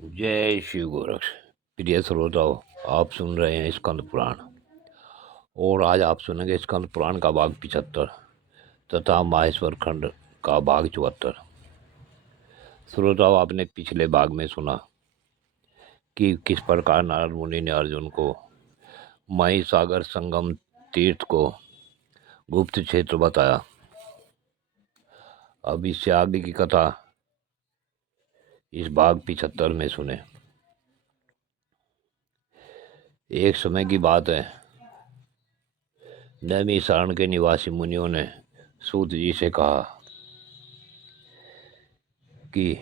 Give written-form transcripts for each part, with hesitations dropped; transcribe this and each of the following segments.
जय शिव गोरक्ष। प्रिय श्रोताओं, आप सुन रहे हैं स्कंद पुराण और आज आप सुनेंगे स्कंद पुराण का भाग 75 तथा माहेश्वर खंड का भाग 74। श्रोताओं, आपने पिछले भाग में सुना कि किस प्रकार नारद मुनि ने अर्जुन को महिसागर संगम तीर्थ को गुप्त क्षेत्र बताया। अब इससे आगे की कथा इस भाग 75 में सुने। एक समय की बात है, नैमिषारण्य के निवासी मुनियों ने सूत जी से कहा कि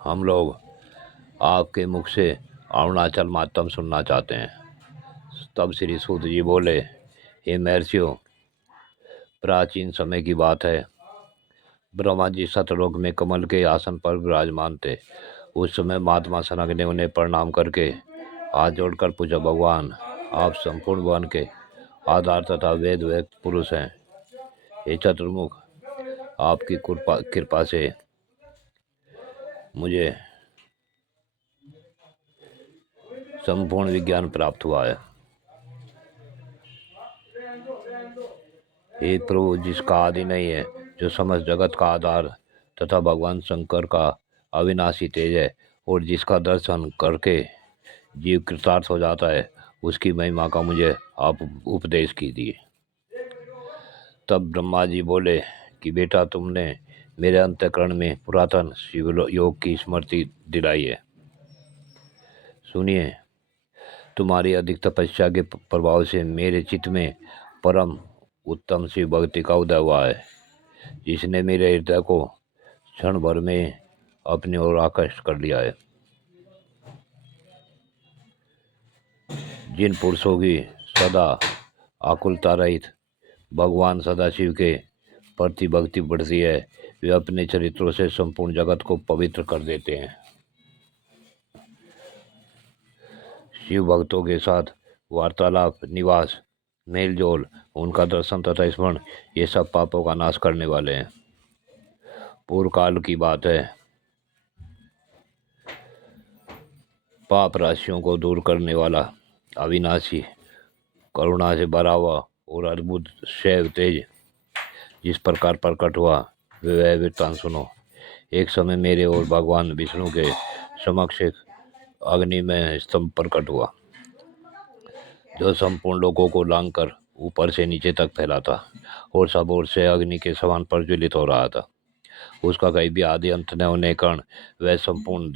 हम लोग आपके मुख से अरुणाचल मातम सुनना चाहते हैं। तब श्री सूत जी बोले, हे महर्षियों, प्राचीन समय की बात है, ब्रह्मा जी सतलोक में कमल के आसन पर विराजमान थे। उस समय महात्मा सनक ने उन्हें प्रणाम करके हाथ जोड़कर पूछा, भगवान, आप संपूर्ण वन के आधार तथा वेद व्यक्त पुरुष हैं। हे चतुर्मुख, आपकी कृपा से मुझे संपूर्ण विज्ञान प्राप्त हुआ है। हे प्रभु, जिसका आदि नहीं है, जो समस्त जगत का आधार तथा भगवान शंकर का अविनाशी तेज है और जिसका दर्शन करके जीव कृतार्थ हो जाता है, उसकी महिमा का मुझे आप उपदेश कीजिए। तब ब्रह्मा जी बोले कि बेटा, तुमने मेरे अंतःकरण में पुरातन शिव योग की स्मृति दिलाई है। सुनिए, तुम्हारी अधिक तपस्या के प्रभाव से मेरे चित्त में परम उत्तम शिव भक्ति का उदय हुआ है, जिसने मेरे हृदय को क्षण भर में अपनी ओर आकर्षित कर लिया है। जिन पुरुषों की सदा आकुलता रहित भगवान सदाशिव के प्रति भक्ति बढ़ती है, वे अपने चरित्रों से संपूर्ण जगत को पवित्र कर देते हैं। शिव भक्तों के साथ वार्तालाप, निवास, मेलजोल, उनका दर्शन तथा स्मरण, ये सब पापों का नाश करने वाले हैं। पूर्व काल की बात है, पाप राशियों को दूर करने वाला अविनाशी, करुणा से भरा हुआ और अद्भुत शैव तेज जिस प्रकार प्रकट हुआ, वह वृत्तांत सुनो। एक समय मेरे और भगवान विष्णु के समक्ष एक अग्नि में स्तंभ प्रकट हुआ, जो संपूर्ण लोगों को लांघकर ऊपर से नीचे तक फैला था और सब ओर से अग्नि के समान प्रज्वलित हो रहा था। उसका कहीं भी आदि अंत न होने के कारण वह संपूर्ण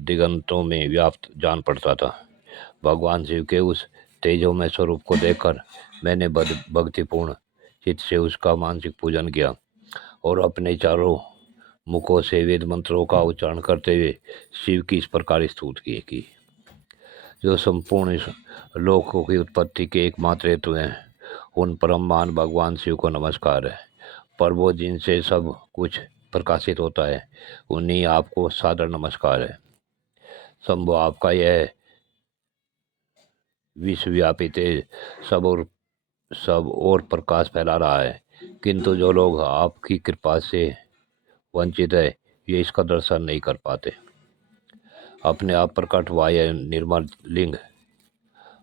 दिगंतों में व्याप्त जान पड़ता था। भगवान शिव के उस तेजोमय स्वरूप को देखकर मैंने भक्तिपूर्ण चित्त से उसका मानसिक पूजन किया और अपने चारों मुखों से वेद मंत्रों का उच्चारण करते हुए शिव की इस प्रकार स्तुति की, जो संपूर्ण इस लोकों की उत्पत्ति के एकमात्र हेतु हैं। उन परम महान भगवान शिव को नमस्कार है। प्रभु, जिनसे सब कुछ प्रकाशित होता है, उन्हीं आपको सादर नमस्कार है। शंभु, आपका यह विश्वव्यापी तेज सब और प्रकाश फैला रहा है, किंतु जो लोग आपकी कृपा से वंचित है, ये इसका दर्शन नहीं कर पाते। अपने आप प्रकट हुआ यह निर्मल लिंग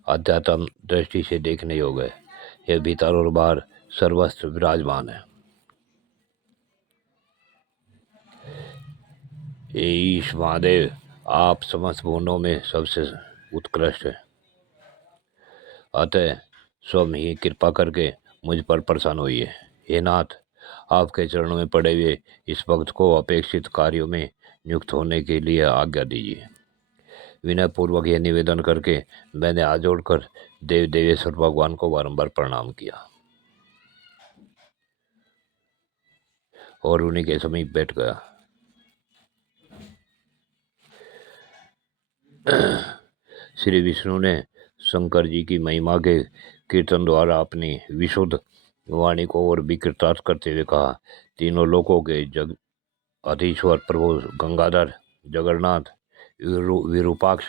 अध्यात्म दृष्टि से देखने योग्य है। यह भीतर और बाहर सर्वस्त्र विराजमान है। ईश महादेव, आप समस्त भुवनों में सबसे उत्कृष्ट है, अतः स्वयं ही कृपा करके मुझ पर प्रसन्न होइए। हे नाथ, आपके चरणों में पड़े हुए इस भक्त को अपेक्षित कार्यों में नियुक्त होने के लिए आज्ञा दीजिए। विनय पूर्वक यह निवेदन करके मैंने हाथ जोड़कर देव देवेश्वर भगवान को बारंबार प्रणाम किया और उन्हीं के समीप बैठ गया। श्री विष्णु ने शंकर जी की महिमा के कीर्तन द्वारा अपनी विशुद्ध वाणी को और भी कृतार्थ करते हुए कहा, तीनों लोकों के जग अधीश्वर प्रभु गंगाधर, जगन्नाथ, विरूपाक्ष,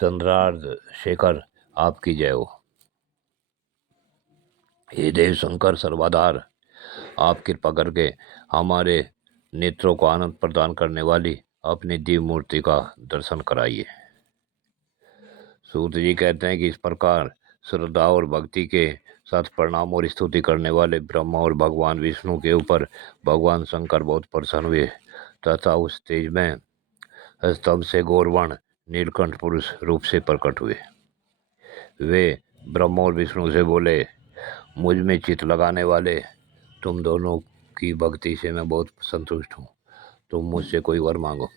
चंद्रार्ध शेखर, आपकी जय हो। हे देव शंकर सर्वाधार, आप कृपा करके हमारे नेत्रों को आनंद प्रदान करने वाली अपनी दिव्य मूर्ति का दर्शन कराइए। सूत जी कहते हैं कि इस प्रकार श्रद्धा और भक्ति के साथ प्रणाम और स्तुति करने वाले ब्रह्मा और भगवान विष्णु के ऊपर भगवान शंकर बहुत प्रसन्न हुए तथा उस तेज में स्तंभ से गौरवर्ण नीलकंठ पुरुष रूप से प्रकट हुए। वे ब्रह्मा और विष्णु से बोले, मुझ में चित्त लगाने वाले तुम दोनों की भक्ति से मैं बहुत संतुष्ट हूँ, तुम मुझसे कोई वर मांगो।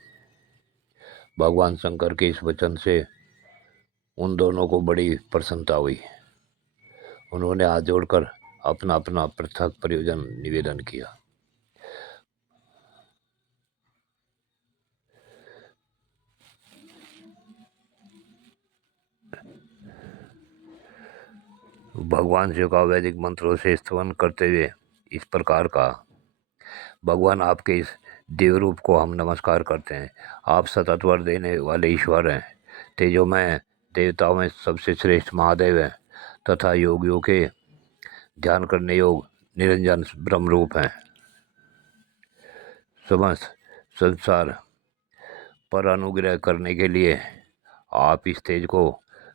भगवान शंकर के इस वचन से उन दोनों को बड़ी प्रसन्नता हुई। उन्होंने हाथ जोड़कर अपना अपना पृथक प्रयोजन निवेदन किया। भगवान शिव का वैदिक मंत्रों से स्तवन करते हुए इस प्रकार का, भगवान आपके इस देव रूप को हम नमस्कार करते हैं। आप सतत वर देने वाले ईश्वर हैं, तेजोमय देवताओं में सबसे श्रेष्ठ महादेव हैं तथा योगियों के ध्यान करने योग निरंजन ब्रह्म रूप हैं। समस्त संसार पर अनुग्रह करने के लिए आप इस तेज को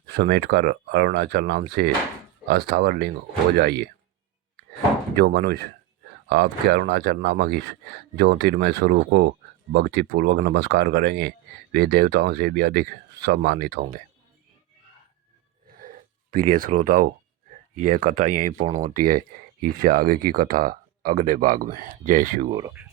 समेटकर अरुणाचल नाम से अस्थावर लिंग हो जाइए। जो मनुष्य आपके अरुणाचल नामक इस ज्योतिर्मय स्वरूप को भक्तिपूर्वक नमस्कार करेंगे वे देवताओं से भी अधिक सम्मानित होंगे। प्रिय श्रोताओं, यह कथा यहीं पूर्ण होती है। इससे आगे की कथा अगले भाग में। जय शिव गोरख।